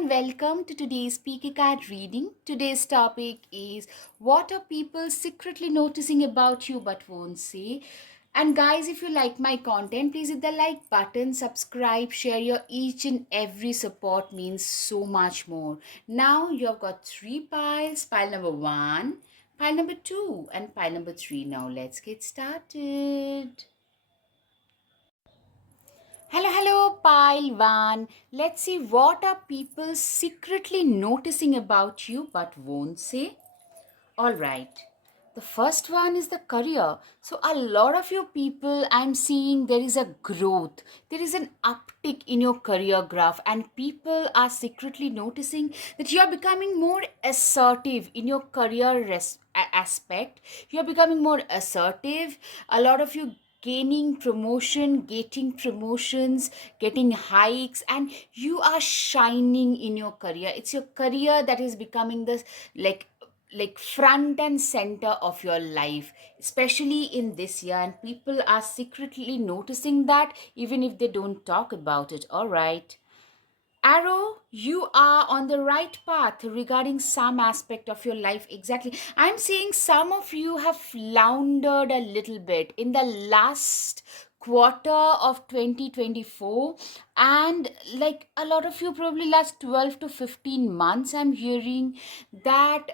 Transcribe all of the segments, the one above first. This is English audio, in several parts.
everyone, welcome to today's Speaker Card reading. Today's topic is what are people secretly noticing about you but won't say? And guys, if you like my content, please hit the like button, subscribe, share your each and every support means so much more. Now you have got three piles, pile number one, pile number two, and pile number three. Now let's get started. Hello, pile one. Let's see what are people secretly noticing about you but won't say. All right. The first one is the career. So, a lot of you people, I'm seeing there is a growth, there is an uptick in your career graph, and people are secretly noticing that you are becoming more assertive in your career aspect. You are becoming more assertive. A lot of you gaining promotion, getting promotions, getting hikes, and you are shining in your career. It's your career that is becoming this like front and center of your life, especially in this year, and people are secretly noticing that even if they don't talk about it. All right, Arrow, you are on the right path regarding some aspect of your life. Exactly. I'm seeing some of you have floundered a little bit in the last quarter of 2024, and like a lot of you probably last 12 to 15 months I'm hearing that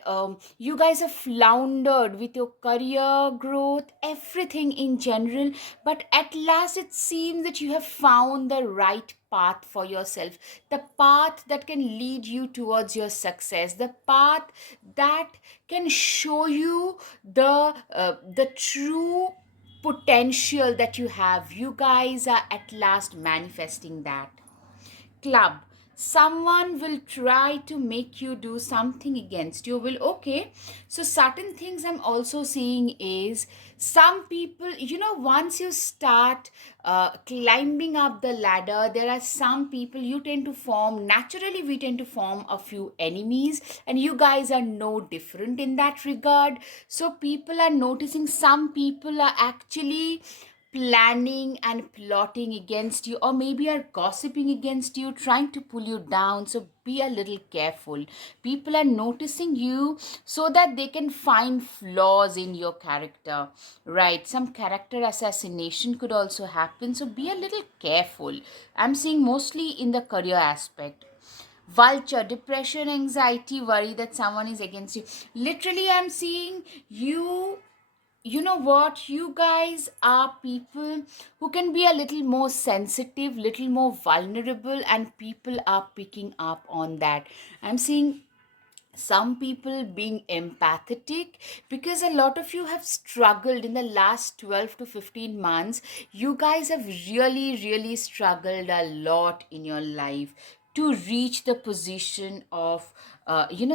you guys have floundered with your career growth, everything in general, but at last it seems that you have found the right path for yourself, the path that can lead you towards your success, the path that can show you the true potential that you have. You guys are at last manifesting that. Club, someone will try to make you do something against you. Will okay, so certain things I'm also seeing is some people, once you start climbing up the ladder, there are some people you tend to form naturally, we tend to form a few enemies, and you guys are no different in that regard. So people are noticing some people are actually planning and plotting against you, or maybe are gossiping against you, trying to pull you down. So be a little careful. People are noticing you so that they can find flaws in your character, right? Some character assassination could also happen, so be a little careful. I'm seeing mostly in the career aspect. Vulture, depression, anxiety, worry that someone is against you. Literally, I'm seeing you. You know what, you guys are people who can be a little more sensitive, little more vulnerable, and people are picking up on that. I'm seeing some people being empathetic because a lot of you have struggled in the last 12 to 15 months. You guys have really struggled a lot in your life to reach the position of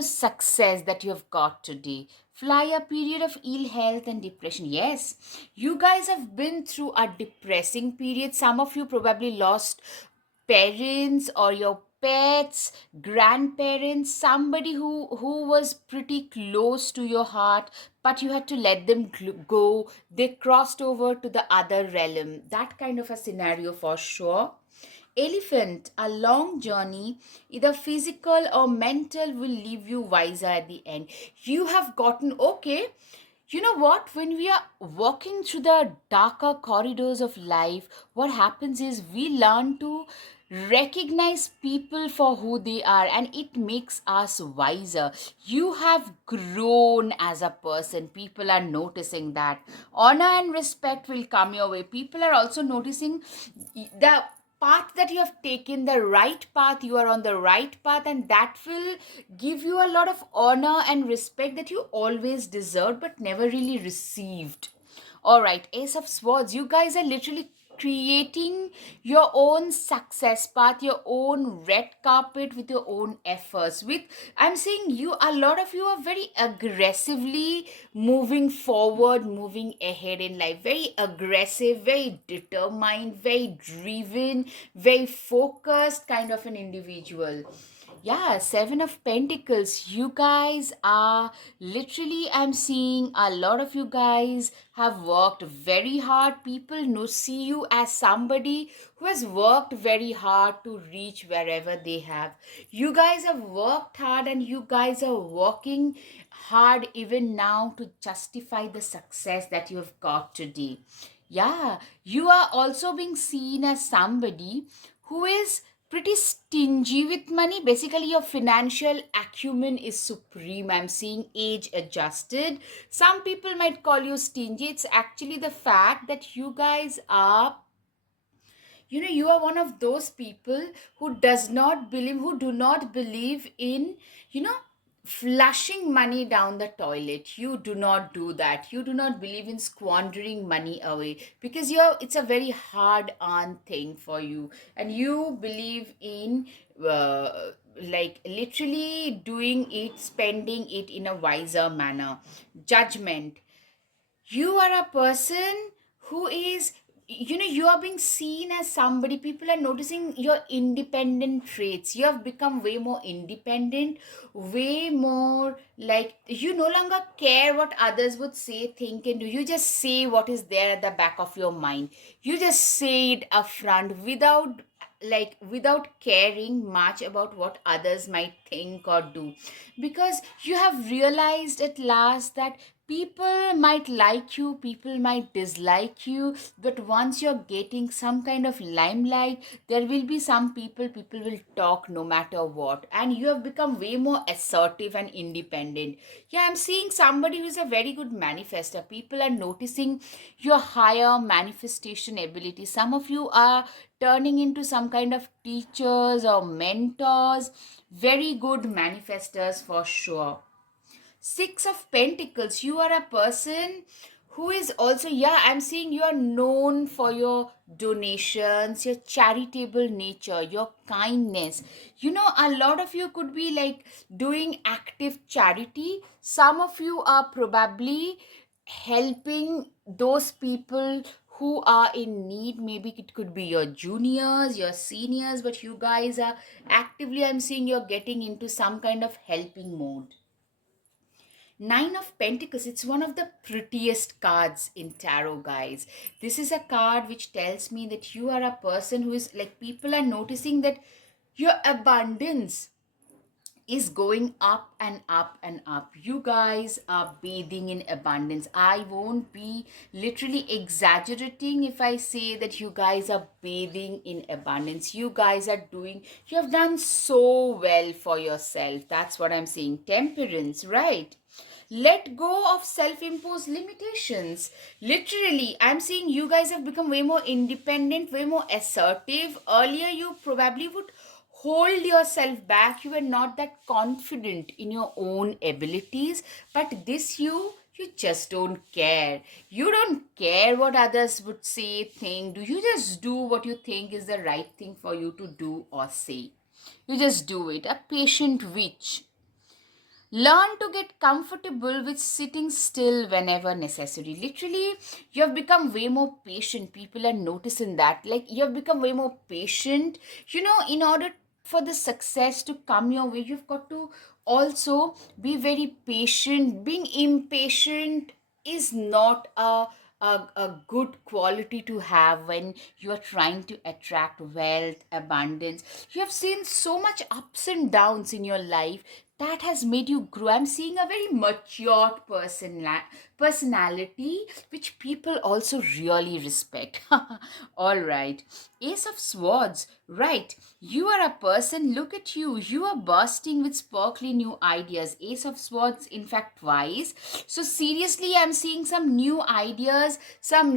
success that you have got today. Fly, a period of ill health and depression. Yes, you guys have been through a depressing period. Some of you probably lost parents or your pets, grandparents, somebody who was pretty close to your heart, but you had to let them go. They crossed over to the other realm. That kind of a scenario for sure. Elephant, a long journey, either physical or mental, will leave you wiser at the end. You have gotten okay. You know what? When we are walking through the darker corridors of life, what happens is we learn to recognize people for who they are, and it makes us wiser. You have grown as a person. People are noticing that. Honor and respect will come your way. People are also noticing the path that you have taken, the right path. You are on the right path, and that will give you a lot of honor and respect that you always deserved but never really received. All right, Ace of Swords, you guys are literally creating your own success path, your own red carpet with your own efforts. With, I'm saying you, a lot of you are very aggressively moving forward, moving ahead in life, very aggressive, very determined, very driven, very focused kind of an individual. Yeah, Seven of Pentacles. You guys are literally, I'm seeing a lot of you guys have worked very hard. People know see you as somebody who has worked very hard to reach wherever they have. You guys have worked hard and you guys are working hard even now to justify the success that you have got today. Yeah, you are also being seen as somebody who is pretty stingy with money. Basically, your financial acumen is supreme. I'm seeing age adjusted. Some people might call you stingy. It's actually the fact that you guys are, you are one of those people who do not believe in, you know flushing money down the toilet. You do not do that. You do not believe in squandering money away, because it's a very hard earned thing for you, and you believe in, like, literally doing it, spending it in a wiser manner. Judgment. You are a person who is, you are being seen as somebody, people are noticing your independent traits. You have become way more independent, way more, like, you no longer care what others would say, think, and do. You just say what is there at the back of your mind. You just say it upfront, without caring much about what others might think or do, because you have realized at last that people might like you, people might dislike you, but once you're getting some kind of limelight, there will be some people will talk no matter what, and you have become way more assertive and independent. Yeah, I'm seeing somebody who's a very good manifester. People are noticing your higher manifestation ability. Some of you are turning into some kind of teachers or mentors. Very good manifestors for sure. Six of Pentacles. You are a person who is also, yeah, I'm seeing you are known for your donations, your charitable nature, your kindness. A lot of you could be like doing active charity. Some of you are probably helping those people who are in need. Maybe it could be your juniors, your seniors, but you guys are actively, I'm seeing you're getting into some kind of helping mode. Nine of Pentacles, it's one of the prettiest cards in tarot, guys. This is a card which tells me that you are a person who is like, people are noticing that your abundance is going up and up and up. You guys are bathing in abundance. I won't be literally exaggerating if I say that you guys are bathing in abundance. You have done so well for yourself. That's what I'm saying. Temperance, right? Let go of self imposed limitations. Literally, I'm seeing you guys have become way more independent, way more assertive. Earlier, you probably would hold yourself back. You were not that confident in your own abilities, but you just don't care. You don't care what others would say, think. Do you just do what you think is the right thing for you to do or say? You just do it. A patient witch. Learn to get comfortable with sitting still whenever necessary. Literally, you have become way more patient. People are noticing that. Like, you have become way more patient. In order for the success to come your way, you've got to also be very patient. Being impatient is not a good quality to have when you are trying to attract wealth, abundance. You have seen so much ups and downs in your life that has made you grow. I'm seeing a very matured personality, which people also really respect. All right. Ace of Swords. Right. You are a person, look at you. You are bursting with sparkly new ideas. Ace of Swords, in fact, twice. So, seriously, I'm seeing some new ideas, some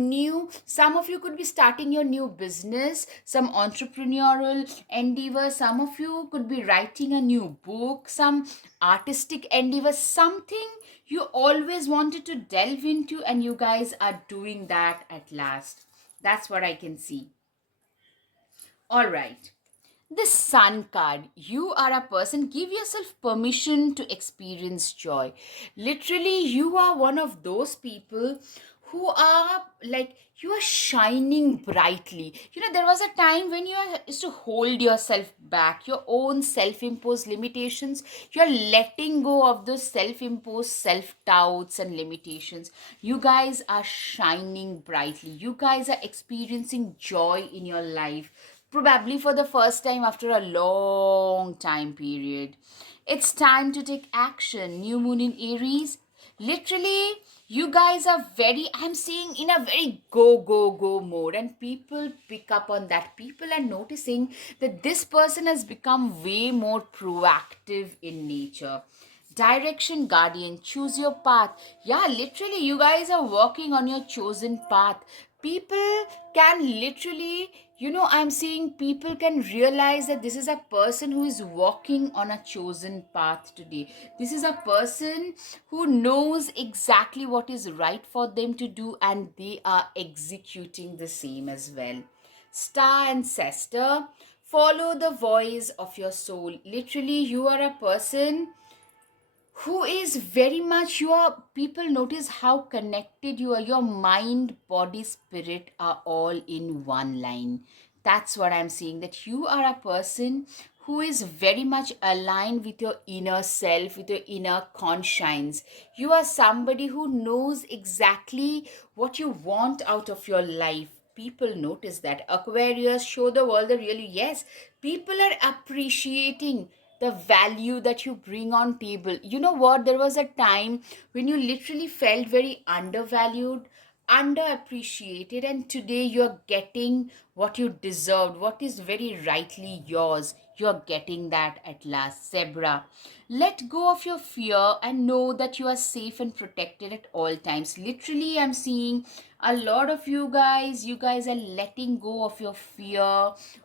of you could be starting your new business, some entrepreneurial endeavor. Some of you could be writing a new book, some artistic endeavor, something you always wanted to delve into, and you guys are doing that at last. That's what I can see. All right. The Sun card. You are a person, give yourself permission to experience joy. Literally, you are one of those people who are like you are shining brightly. There was a time when used to hold yourself back, your own self-imposed limitations. You're letting go of those self-imposed self-doubts and limitations. You guys are shining brightly. You guys are experiencing joy in your life, probably for the first time after a long time period. It's time to take action. New moon in Aries. Literally, you guys are I'm seeing in a very go, go, go mode, and people pick up on that. People are noticing that this person has become way more proactive in nature. Direction guardian, choose your path. Yeah, literally, you guys are walking on your chosen path. People can literally, I'm seeing people can realize that this is a person who is walking on a chosen path today. This is a person who knows exactly what is right for them to do, and they are executing the same as well. Star ancestor, follow the voice of your soul. Literally, you are a person who is very much your people notice how connected you are. Your mind, body, spirit are all in one line. That's what I'm seeing, that you are a person who is very much aligned with your inner self, with your inner conscience. You are somebody who knows exactly what you want out of your life. People notice that. Aquarius, show the world the real you. Yes, people are appreciating the value that you bring on table. You know what, there was a time when you literally felt very undervalued, underappreciated, and today you're getting what you deserved, what is very rightly yours. You're getting that at last. Zebra, let go of your fear and know that you are safe and protected at all times. Literally, I'm seeing a lot of you guys are letting go of your fear,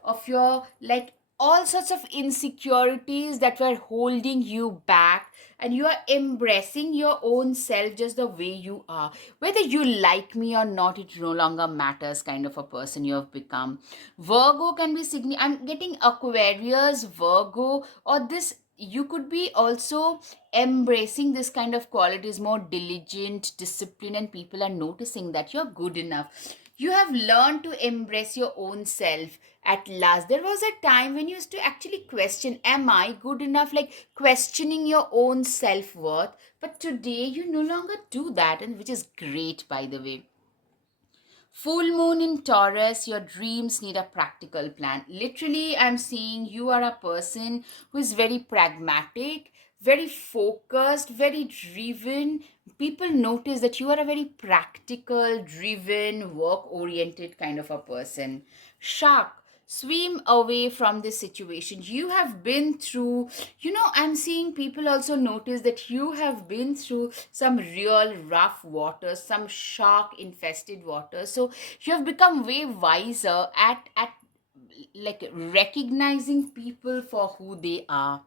of your like all sorts of insecurities that were holding you back, and you are embracing your own self just the way you are. Whether you like me or not, it no longer matters, kind of a person you have become. Virgo can be I'm getting Aquarius, Virgo, or this you could be also embracing this kind of qualities, more diligent, disciplined, and people are noticing that you're good enough. You have learned to embrace your own self at last. There was a time when you used to actually question, am I good enough? Like questioning your own self worth. But today you no longer do that, and which is great, by the way. Full moon in Taurus, your dreams need a practical plan. Literally, I'm seeing you are a person who is very pragmatic, very focused, very driven. People notice that you are a very practical, driven, work oriented kind of a person. Shark, swim away from this situation. You have been through, I'm seeing people also notice that you have been through some real rough waters, some shark infested waters. So you have become way wiser at like recognizing people for who they are.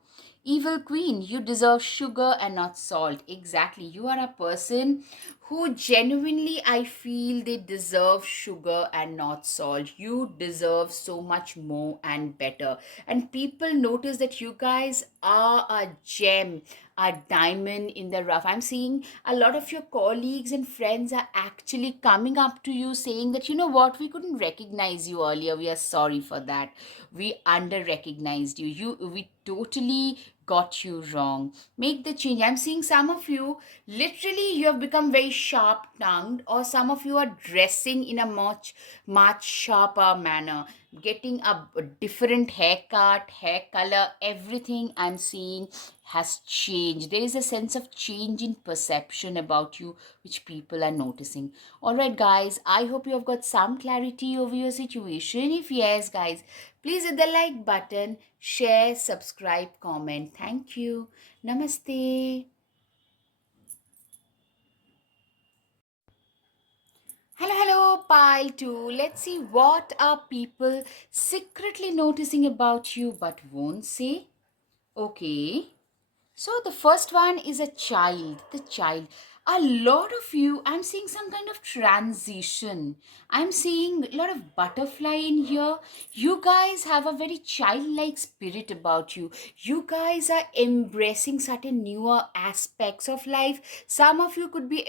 Evil queen, you deserve sugar and not salt. Exactly, you are a person who genuinely, I feel, they deserve sugar and not salt. You deserve so much more and better, and people notice that you guys are a gem, a diamond in the rough. I'm seeing a lot of your colleagues and friends are actually coming up to you saying that, you know what, we couldn't recognize you earlier, we are sorry for that, we under recognized we totally got you wrong, make the change. I'm seeing some of you literally you have become very sharp tongued, or some of you are dressing in a much sharper manner, getting a different haircut, hair color, everything I'm seeing has changed. There is a sense of change in perception about you, which people are noticing. All right, guys, I hope you have got some clarity over your situation. If yes, guys, please hit the like button, share, subscribe, comment. Thank you. Namaste. Hello, hello, pile 2. Let's see what are people secretly noticing about you but won't say. Okay. So the first one is a child. The child. A lot of you, I'm seeing some kind of transition. I'm seeing a lot of butterfly in here. You guys have a very childlike spirit about you. You guys are embracing certain newer aspects of life. Some of you could be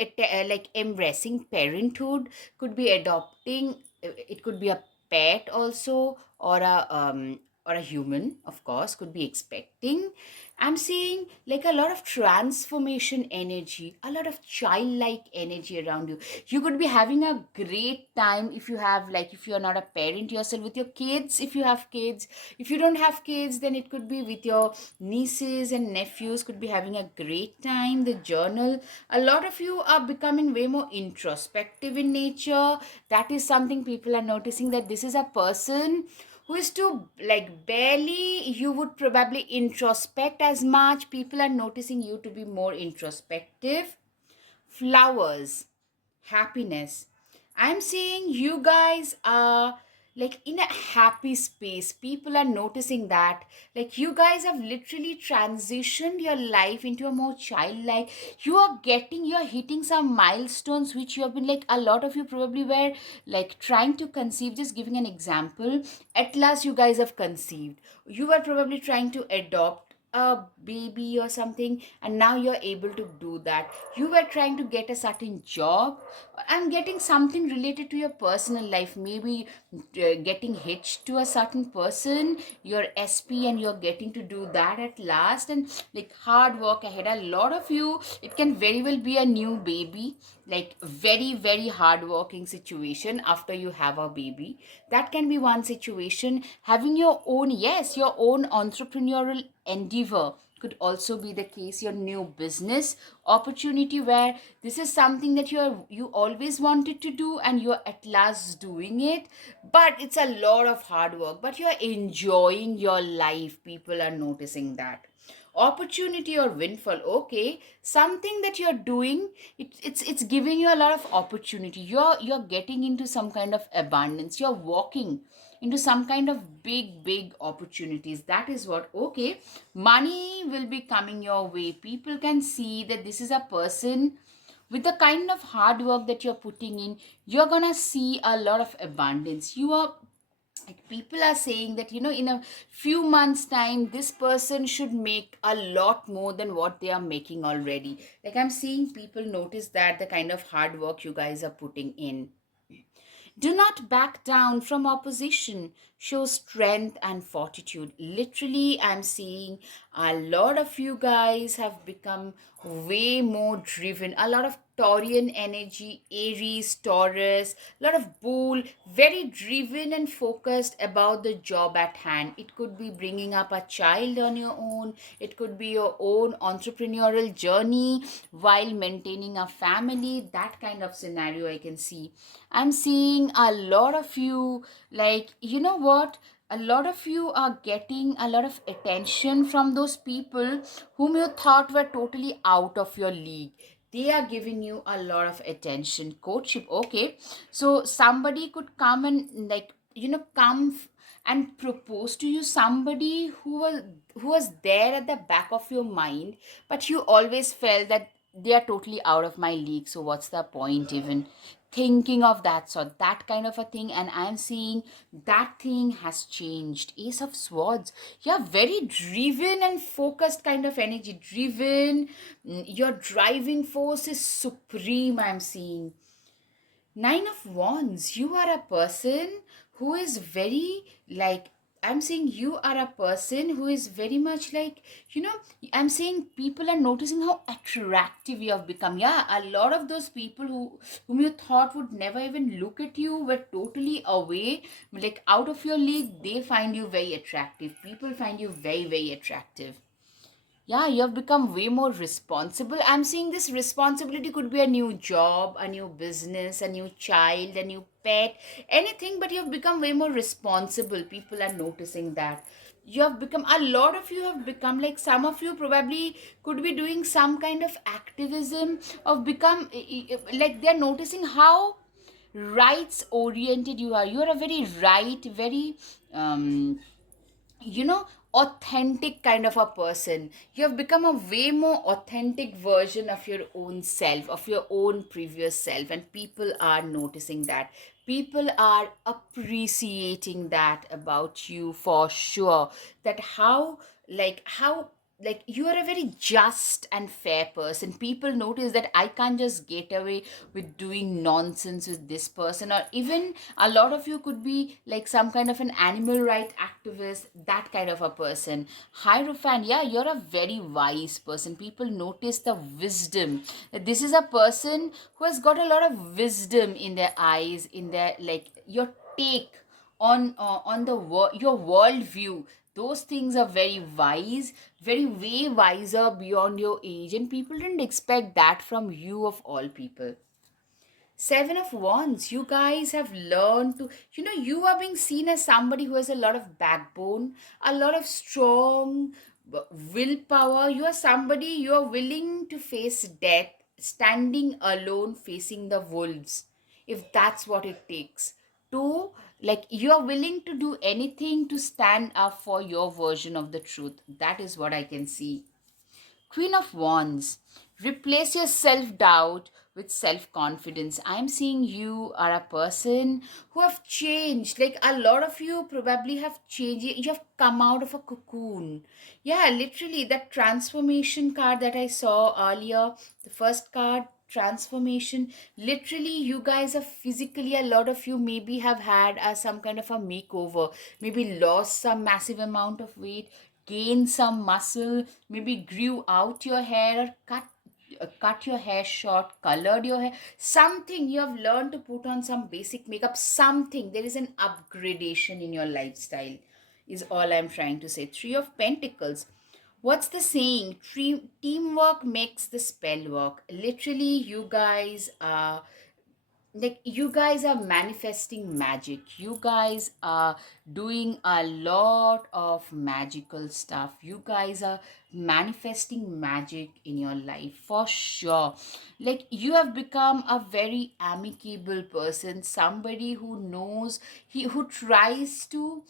like embracing parenthood, could be adopting, it could be a pet also, or a human, of course, could be expecting. I'm seeing like a lot of transformation energy, a lot of childlike energy around you. You could be having a great time if you have, like, if you're not a parent yourself, with your kids, if you have kids. If you don't have kids, then it could be with your nieces and nephews, could be having a great time. The journal, a lot of you are becoming way more introspective in nature. That is something people are noticing, that this is a person who is to, like, barely you would probably introspect as much. People are noticing you to be more introspective. Flowers, happiness. I'm seeing you guys are like in a happy space. People are noticing that, like, you guys have literally transitioned your life into a more childlike. You're hitting some milestones which you have been, like, a lot of you probably were like trying to conceive. Just giving an example, at last you guys have conceived. You were probably trying to adopt a baby or something, and now you're able to do that. You were trying to get a certain job. I'm getting something related to your personal life, maybe getting hitched to a certain person, your SP, and you're getting to do that at last. And like hard work ahead, a lot of you, it can very well be a new baby, like very very hard working situation after you have a baby. That can be one situation. Having your own, yes, your own entrepreneurial endeavor could also be the case. Your new business opportunity, where this is something that you always wanted to do and you're at last doing it, but it's a lot of hard work, but you're enjoying your life. People are noticing that. Opportunity or windfall, okay, something that you're doing, it's giving you a lot of opportunity. You're getting into some kind of abundance. You're walking into some kind of big opportunities. That is what, okay, money will be coming your way. People can see that this is a person with the kind of hard work that you're putting in. You're gonna see a lot of abundance. You are, like, people are saying that, in a few months time this person should make a lot more than what they are making already. Like, I'm seeing people notice that the kind of hard work you guys are putting in. Do not back down from opposition. Show strength and fortitude. Literally, I'm seeing a lot of you guys have become way more driven. A lot of Taurian energy, Aries, Taurus, a lot of bull, very driven and focused about the job at hand. It could be bringing up a child on your own, it could be your own entrepreneurial journey while maintaining a family. That kind of scenario I can see. I'm seeing a lot of you, like, you know what? A lot of you are getting a lot of attention from those people whom you thought were totally out of your league. They are giving you a lot of attention. Courtship, okay. So somebody could come and, like, and propose to you. Somebody who was there at the back of your mind, but you always felt that they are totally out of my league, so what's the point even thinking of that sort, that kind of a thing. And I'm seeing that thing has changed. Ace of Swords, you're very driven and focused kind of energy. Driven. Your driving force is supreme, I'm seeing. Nine of Wands, you are a person who is very, like, I'm saying you are a person who is very much like, I'm saying people are noticing how attractive you have become. Yeah, a lot of those people whom you thought would never even look at you were totally away, like out of your league. They find you very attractive. People find you very, very attractive. Yeah, you have become way more responsible. I'm seeing this responsibility could be a new job, a new business, a new child, a new pet, anything, but you have become way more responsible. People are noticing that. You have become, a lot of you have become, like, some of you probably could be doing some kind of activism of become, like, they're noticing how rights oriented you are. You are a very right, very, you know authentic kind of a person. You have become a way more authentic version of your own self, of your own previous self, and people are noticing that. People are appreciating that about you for sure. That how you are a very just and fair person. People notice that I can't just get away with doing nonsense with this person. Or even a lot of you could be like some kind of an animal right activist, that kind of a person. Hierophant, yeah, you're a very wise person. People notice the wisdom. This is a person who has got a lot of wisdom in their eyes, in their like your take on your worldview. Those things are very wise, very way wiser beyond your age, and people didn't expect that from you of all people. Seven of Wands, you guys have learned to, you are being seen as somebody who has a lot of backbone, a lot of strong willpower. You are somebody, you are willing to face death, standing alone, facing the wolves, if that's what it takes. To, like, you are willing to do anything to stand up for your version of the truth. That is what I can see. Queen of Wands, replace your self doubt with self confidence. I'm seeing you are a person who have changed. Like a lot of you probably have changed. You have come out of a cocoon. Yeah, literally, that transformation card that I saw earlier, the first card, transformation. Literally, you guys are physically, a lot of you maybe have had some kind of a makeover, maybe lost some massive amount of weight, gain some muscle, maybe grew out your hair, or cut your hair short, colored your hair, something. You have learned to put on some basic makeup, something. There is an upgradation in your lifestyle, is all I'm trying to say. Three of Pentacles. What's the saying? Teamwork makes the spell work. Literally, you guys are like, you guys are manifesting magic. You guys are doing a lot of magical stuff. You guys are manifesting magic in your life for sure. Like, you have become a very amicable person, somebody who knows, who tries to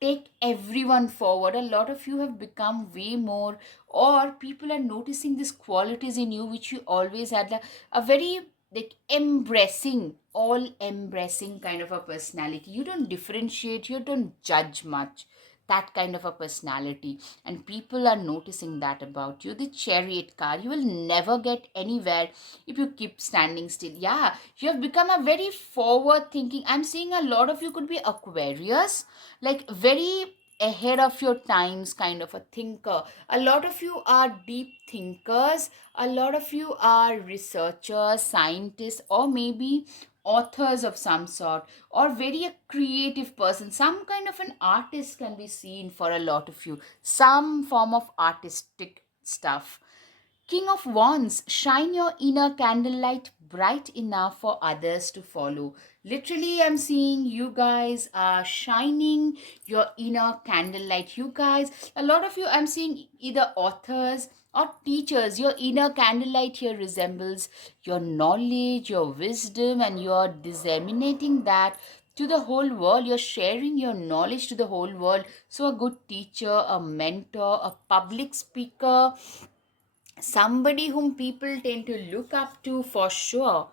take everyone forward. A lot of you have become way more, or people are noticing these qualities in you which you always had, like a very like embracing, all embracing kind of a personality. You don't differentiate, you don't judge much, that kind of a personality. And people are noticing that about you. The Chariot card, you will never get anywhere if you keep standing still. Yeah, you have become a very forward thinking. I'm seeing a lot of you could be Aquarius, like very ahead of your times kind of a thinker. A lot of you are deep thinkers. A lot of you are researchers, scientists, or maybe authors of some sort, or very a creative person. Some kind of an artist can be seen for a lot of you, some form of artistic stuff. King of Wands, shine your inner candlelight bright enough for others to follow. Literally, I'm seeing you guys are shining your inner candlelight. You guys, a lot of you, I'm seeing either authors or teachers. Your inner candlelight here resembles your knowledge, your wisdom, and you're disseminating that to the whole world. You're sharing your knowledge to the whole world. So, a good teacher, a mentor, a public speaker, somebody whom people tend to look up to for sure.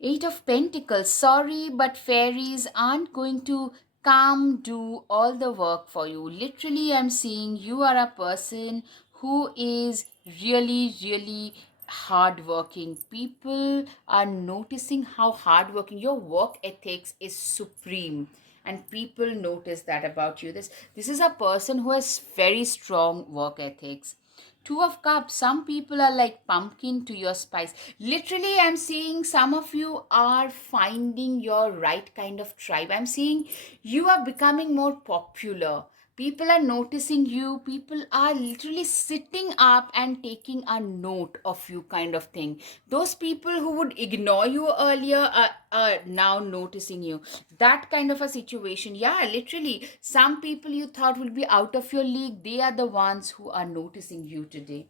Eight of Pentacles. Sorry, but fairies aren't going to come do all the work for you. Literally, I'm seeing you are a person who is really, really hardworking. People are noticing how hardworking your work ethics is supreme. And people notice that about you. This is a person who has very strong work ethics. Two of Cups, some people are like pumpkin to your spice. Literally, I'm seeing some of you are finding your right kind of tribe. I'm seeing you are becoming more popular. People are noticing you. People are literally sitting up and taking a note of you, kind of thing. Those people who would ignore you earlier are now noticing you. That kind of a situation. Yeah, literally, some people you thought will be out of your league, they are the ones who are noticing you today.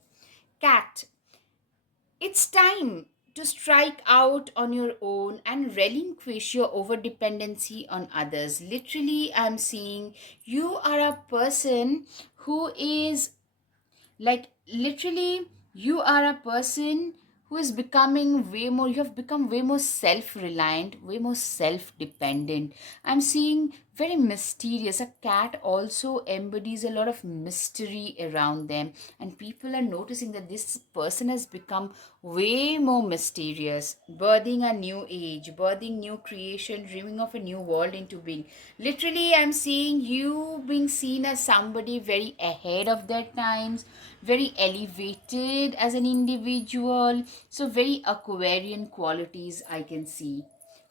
Cat, it's time. to strike out on your own and relinquish your over dependency on others. Literally, I'm seeing you are a person who is like literally you are a person who is becoming way more, you have become way more self reliant, way more self dependent. I'm seeing very mysterious. A cat also embodies a lot of mystery around them, and people are noticing that this person has become way more mysterious, birthing a new age, birthing new creation, dreaming of a new world into being. Literally, I'm seeing you being seen as somebody very ahead of their times, very elevated as an individual. So, very Aquarian qualities I can see.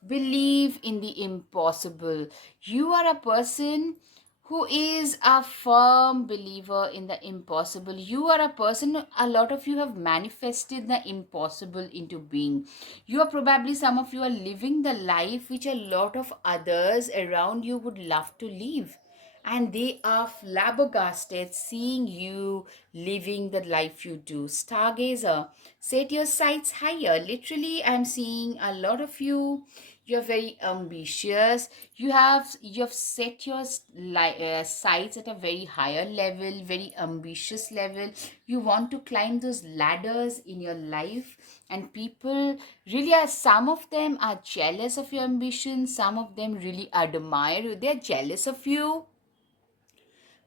Believe in the impossible. You are a person who is a firm believer in the impossible. You are a person, a lot of you have manifested the impossible into being. You are probably, some of you are living the life which a lot of others around you would love to live, and they are flabbergasted seeing you living the life you do. Stargazer, set your sights higher. Literally, I'm seeing a lot of you. You're very ambitious. You have set your sights at a very higher level, very ambitious level. You want to climb those ladders in your life, and people really are. Some of them are jealous of your ambition. Some of them really admire you. They're jealous of you,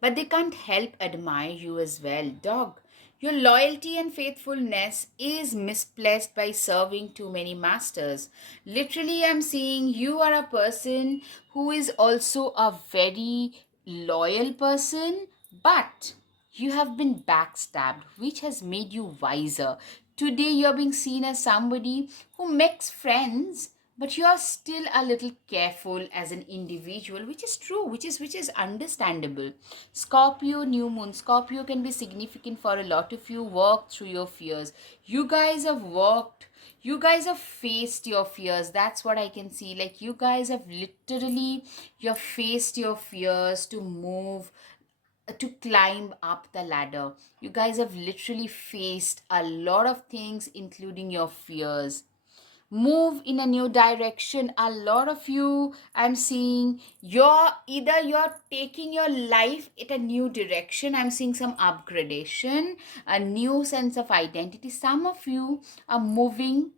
but they can't help admire you as well. Dog, your loyalty and faithfulness is misplaced by serving too many masters. Literally, I'm seeing you are a person who is also a very loyal person, but you have been backstabbed, which has made you wiser. Today, you're being seen as somebody who makes friends, but you are still a little careful as an individual, which is true, which is understandable. Scorpio new moon. Scorpio can be significant for a lot of you. Work through your fears. You guys have worked, you guys have faced your fears. That's what I can see. Like, you guys have literally, you have faced your fears to move, to climb up the ladder. You guys have literally faced a lot of things, including your fears. Move in a new direction. A lot of you, I'm seeing, you're taking your life in a new direction. I'm seeing some upgradation, a new sense of identity. Some of you are moving.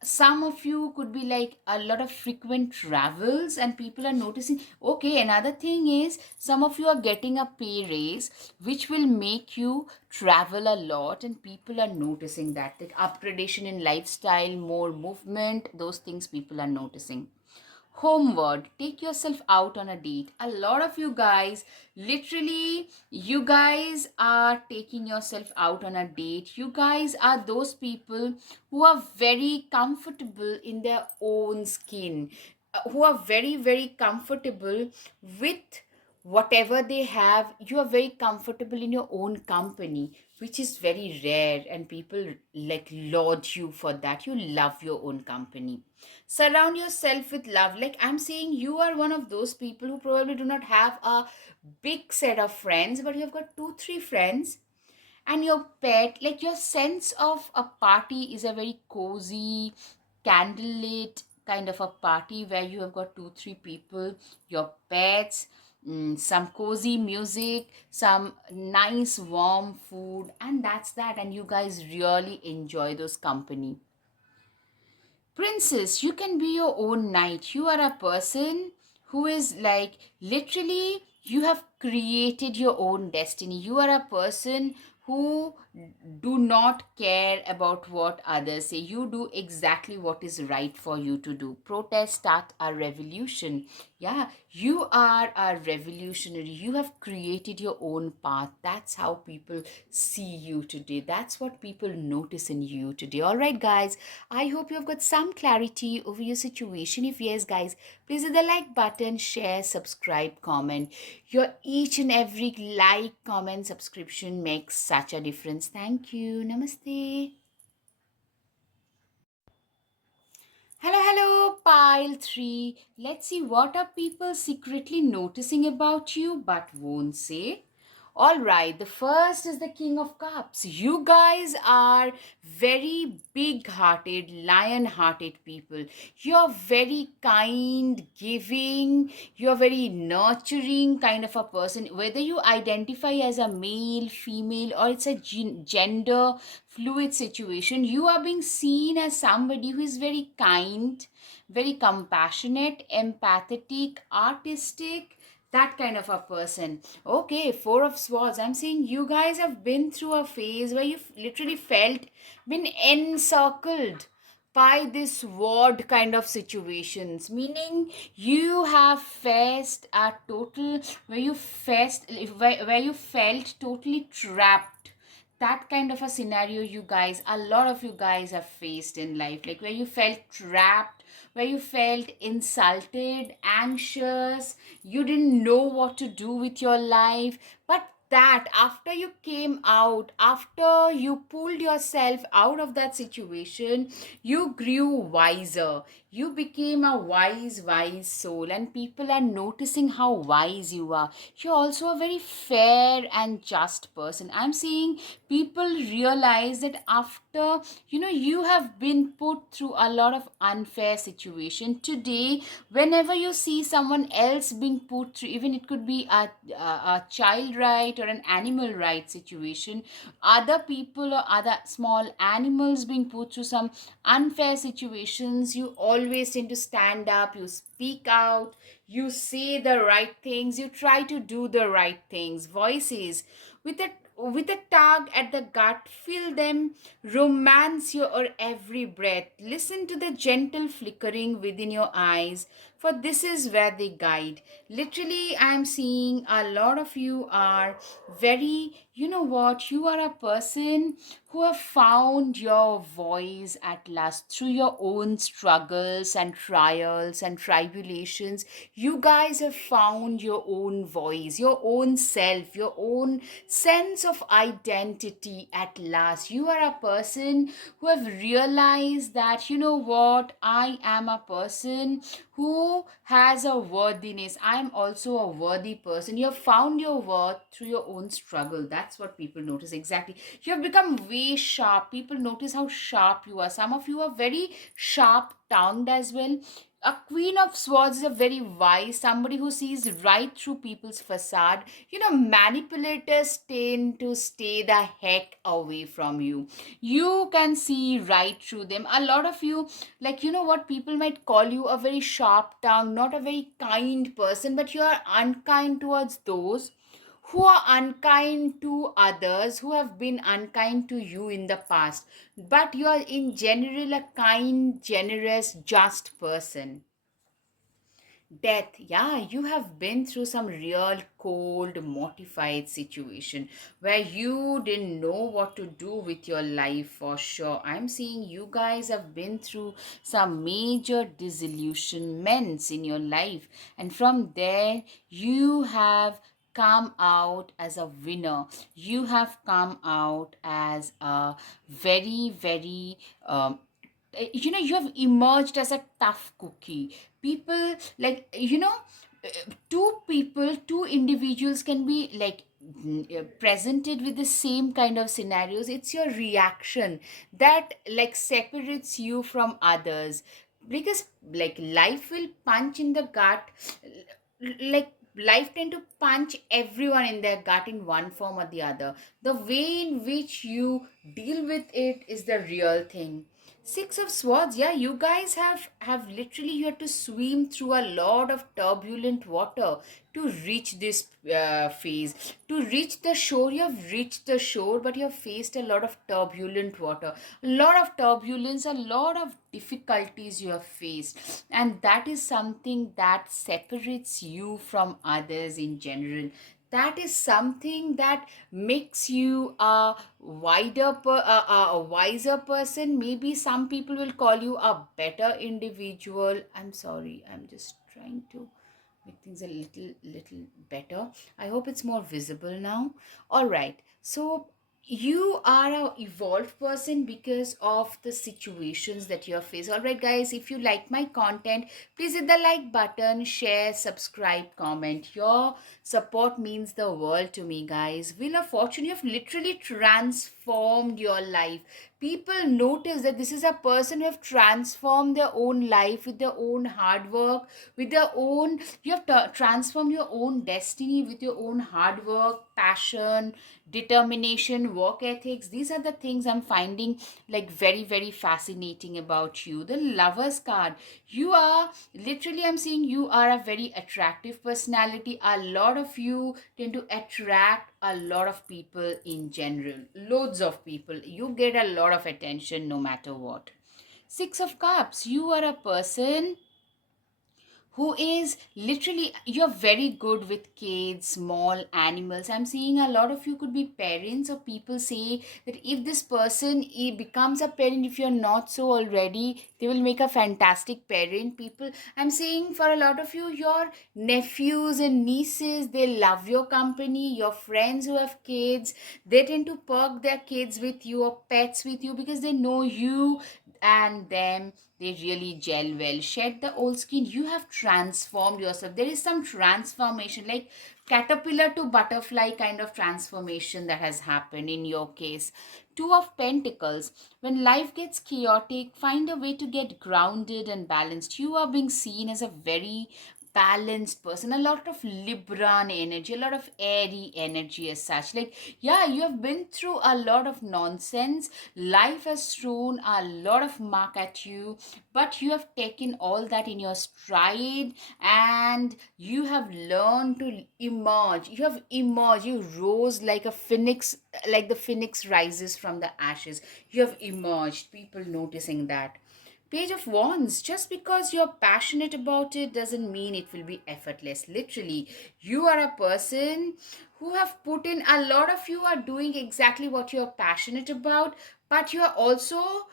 Some of you could be like a lot of frequent travels, and people are noticing. Okay, another thing is, some of you are getting a pay raise which will make you travel a lot, and people are noticing that, like upgradation in lifestyle, more movement, those things people are noticing. Homeward, take yourself out on a date. A lot of you guys, literally, you guys are taking yourself out on a date. You guys are those people who are very comfortable in their own skin, who are very, very comfortable with whatever they have. You are very comfortable in your own company, which is very rare, and people like laud you for that. You love your own company. Surround yourself with love. Like, I'm saying, you are one of those people who probably do not have a big set of friends, but you have got 2 3 friends, and your pet. Like, your sense of a party is a very cozy, candlelit kind of a party where you have got 2 3 people, your pets, some cozy music, some nice warm food, and that's that. And you guys really enjoy those company. Princess, you can be your own knight. You are a person who is like, literally, you have created your own destiny. You are a person who do not care about what others say. You do exactly what is right for you to do. Protest, start a revolution. Yeah, you are a revolutionary. You have created your own path. That's how people see you today. That's what people notice in you today. All right, guys, I hope you have got some clarity over your situation. If yes, guys, please hit the like button, share, subscribe, comment. Your each and every like, comment, subscription makes such a difference. Thank you. Namaste. Hello, hello, pile 3. Let's see, what are people secretly noticing about you but won't say? All right, the first is the King of Cups. You guys are very big hearted, lion hearted people. You're very kind, giving, you're very nurturing kind of a person. Whether you identify as a male, female, or it's a gender fluid situation, you are being seen as somebody who is very kind, very compassionate, empathetic, artistic, that kind of a person. Okay, Four of Swords. I'm saying you guys have been through a phase where you've literally felt been encircled by this ward kind of situations, meaning you have faced a total where you felt totally trapped. That kind of a scenario, you guys, a lot of you guys have faced in life, like where you felt trapped, where you felt insulted, anxious, you didn't know what to do with your life. But that after you came out, after you pulled yourself out of that situation, you grew wiser. You became a wise soul, and people are noticing how wise you are. You're also a very fair and just person. I'm seeing people realize that after, you have been put through a lot of unfair situation. Today, whenever you see someone else being put through, even it could be a child right or an animal right situation, other people or other small animals being put through some unfair situations, you always tend to stand up, you speak out, you say the right things, you try to do the right things. Voices with a tug at the gut, feel them, romance your every breath. Listen to the gentle flickering within your eyes, for this is where they guide. Literally, I am seeing a lot of you are very, you know what, you are a person who have found your voice at last through your own struggles and trials and tribulations. You guys have found your own voice, your own self, your own sense of identity at last. You are a person who have realized that, you know what, I am a person who has a worthiness. I'm also a worthy person. You have found your worth through your own struggle. That's what people notice. Exactly. You have become way sharp. People notice how sharp you are. Some of you are very sharp tongued as well. A Queen of Swords is a very wise, somebody who sees right through people's facade. Manipulators tend to stay the heck away from you. You can see right through them. A lot of you, like, what, people might call you a very sharp tongue, not a very kind person, but you are unkind towards those who are unkind to others, who have been unkind to you in the past. But you are in general a kind, generous, just person. Death, yeah, you have been through some real cold, mortified situation where you didn't know what to do with your life for sure. I'm seeing you guys have been through some major disillusionments in your life, and from there, you have come out as a winner. You have come out as a very, very you have emerged as a tough cookie. People, like, two individuals can be like presented with the same kind of scenarios. It's your reaction that like separates you from others, because like life will punch in the gut, like life tend to punch everyone in their gut in one form or the other. The way in which you deal with it is the real thing. Six of Swords, yeah, you guys have literally, you had to swim through a lot of turbulent water to reach this phase. To reach the shore, you have reached the shore, but you have faced a lot of turbulent water, a lot of turbulence, a lot of difficulties you have faced, and that is something that separates you from others in general. That is something that makes you a wiser person. Maybe some people will call you a better individual. I'm sorry, I'm just trying to make things a little better. I hope it's more visible now. All right, so you are a evolved person because of the situations that you're faced. All right, guys, if you like my content, please hit the like button, share, subscribe, comment. Your support means the world to me, guys. Wheel of Fortune, you have literally transformed your life. People notice that this is a person who have transformed their own life with their own hard work, with their own, you have transformed your own destiny with your own hard work, passion, determination, work ethics. These are the things I'm finding like very, very fascinating about you. The Lovers card, you are literally, I'm seeing you are a very attractive personality. A lot of you tend to attract a lot of people in general, loads of people. You get a lot of attention no matter what. Six of Cups, you are a person who is literally, you're very good with kids, small animals. I'm seeing a lot of you could be parents, or people say that if this person becomes a parent, if you're not so already, they will make a fantastic parent. People, I'm saying for a lot of you, your nephews and nieces, they love your company. Your friends who have kids, they tend to perk their kids with you or pets with you because they know you and them, they really gel well. Shed the old skin, you have transformed yourself. There is some transformation, like caterpillar to butterfly kind of transformation that has happened in your case. Two of Pentacles, when life gets chaotic, find a way to get grounded and balanced. You are being seen as a very balanced person, a lot of Libran energy, a lot of airy energy as such. Like, yeah, you have been through a lot of nonsense. Life has thrown a lot of mark at you, but you have taken all that in your stride, and you have learned to emerge. You have emerged. You rose like a phoenix, like the phoenix rises from the ashes. You have emerged. People noticing that. Page of Wands, just because you're passionate about it doesn't mean it will be effortless. Literally, you are a person who have put in, a lot of you are doing exactly what you're passionate about, but you're also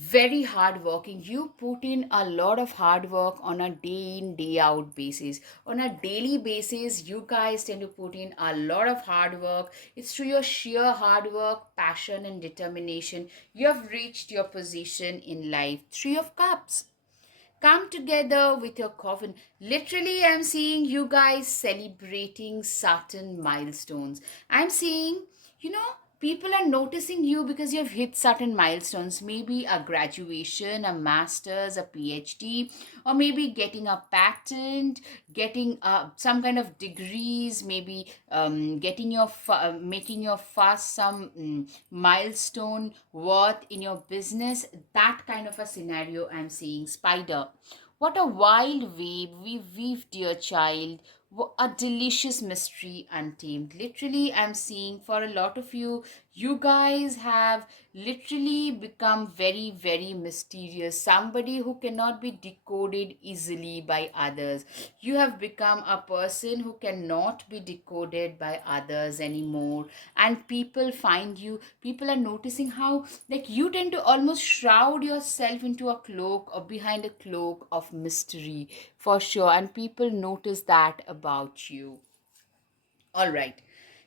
very hardworking. You put in a lot of hard work on a day in, day out basis. On a daily basis, you guys tend to put in a lot of hard work. It's through your sheer hard work, passion, and determination you have reached your position in life. Three of Cups, come together with your coven. Literally, I'm seeing you guys celebrating certain milestones. I'm seeing, you know, people are noticing you because you've hit certain milestones. Maybe a graduation, a master's, a PhD, or maybe getting a patent, getting some kind of degrees, maybe getting your making your first some milestone worth in your business. That kind of a scenario I'm seeing. Spider, what a wild wave we weave, dear child. A delicious mystery untamed. Literally, I'm seeing for a lot of you, you guys have literally become very, very mysterious. Somebody who cannot be decoded easily by others. You have become a person who cannot be decoded by others anymore. And people find you, people are noticing how, like, you tend to almost shroud yourself into a cloak or behind a cloak of mystery, for sure. And people notice that about you. All right.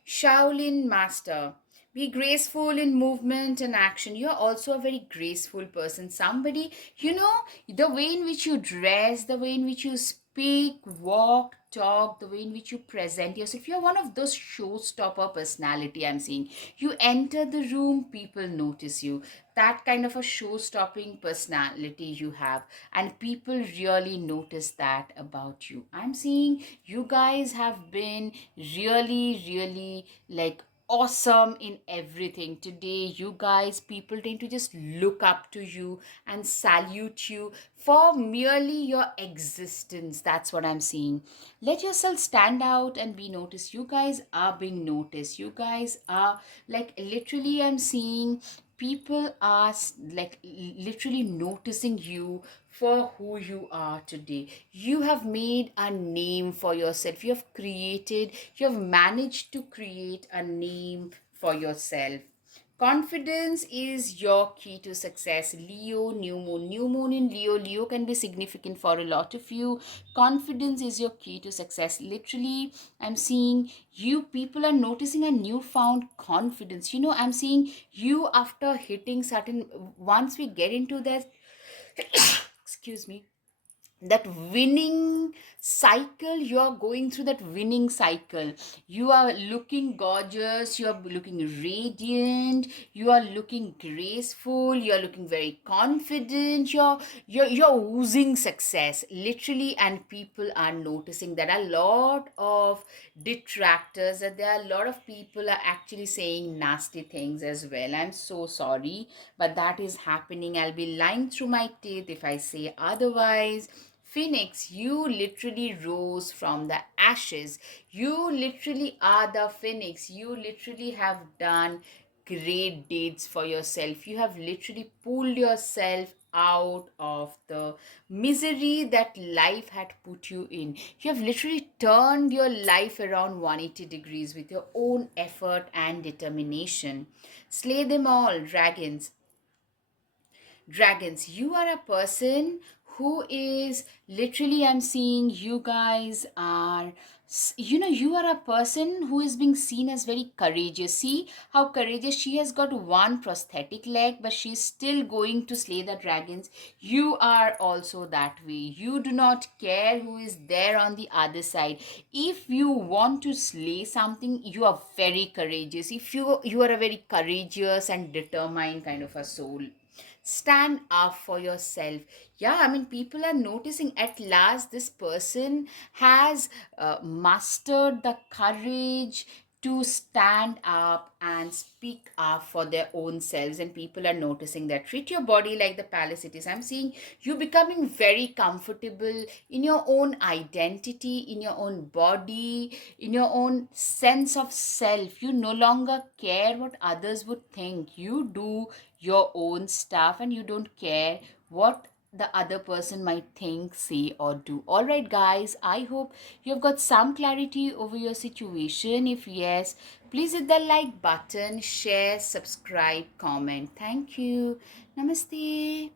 Shaolin Master. Be graceful in movement and action. You're also a very graceful person. Somebody, the way in which you dress, the way in which you speak, walk, talk, the way in which you present yourself. You're one of those showstopper personality I'm seeing. You enter the room, people notice you. That kind of a show-stopping personality you have, and people really notice that about you. I'm seeing you guys have been really, really like awesome in everything today. You guys, people tend to just look up to you and salute you for merely your existence. That's what I'm seeing. Let yourself stand out and be noticed. You guys are being noticed. You guys are, like, literally, I'm seeing people are like literally noticing you for who you are today. You have made a name for yourself. You have managed to create a name for yourself. Confidence is your key to success. Leo, new moon. New moon in Leo. Leo can be significant for a lot of you. Confidence is your key to success. Literally, I'm seeing you people are noticing a newfound confidence. I'm seeing you after hitting certain, once we get into that, excuse me, that winning cycle, you are going through that winning cycle. You are looking gorgeous, you are looking radiant, you are looking graceful, you are looking very confident, you're oozing success literally. And people are noticing that. A lot of detractors, that there are a lot of people are actually saying nasty things as well. I'm so sorry, but that is happening. I'll be lying through my teeth if I say otherwise. Phoenix, you literally rose from the ashes. You literally are the phoenix. You literally have done great deeds for yourself. You have literally pulled yourself out of the misery that life had put you in. You have literally turned your life around 180 degrees with your own effort and determination. Slay them all, dragons. Dragons, you are a person who is literally, I'm seeing you guys are, you are a person who is being seen as very courageous. See how courageous she has. Got one prosthetic leg, but she's still going to slay the dragons. You are also that way. You do not care who is there on the other side. If you want to slay something, you are very courageous. If you are a very courageous and determined kind of a soul. Stand up for yourself. Yeah, I mean, people are noticing at last this person has mastered the courage to stand up and speak up for their own selves, and people are noticing that. Treat your body like the palace it is. I'm seeing you becoming very comfortable in your own identity, in your own body, in your own sense of self. You no longer care what others would think. You do your own stuff and you don't care what the other person might think, say, or do. All right, guys, I hope you've got some clarity over your situation. If yes, please hit the like button, share, subscribe, comment. Thank you. Namaste.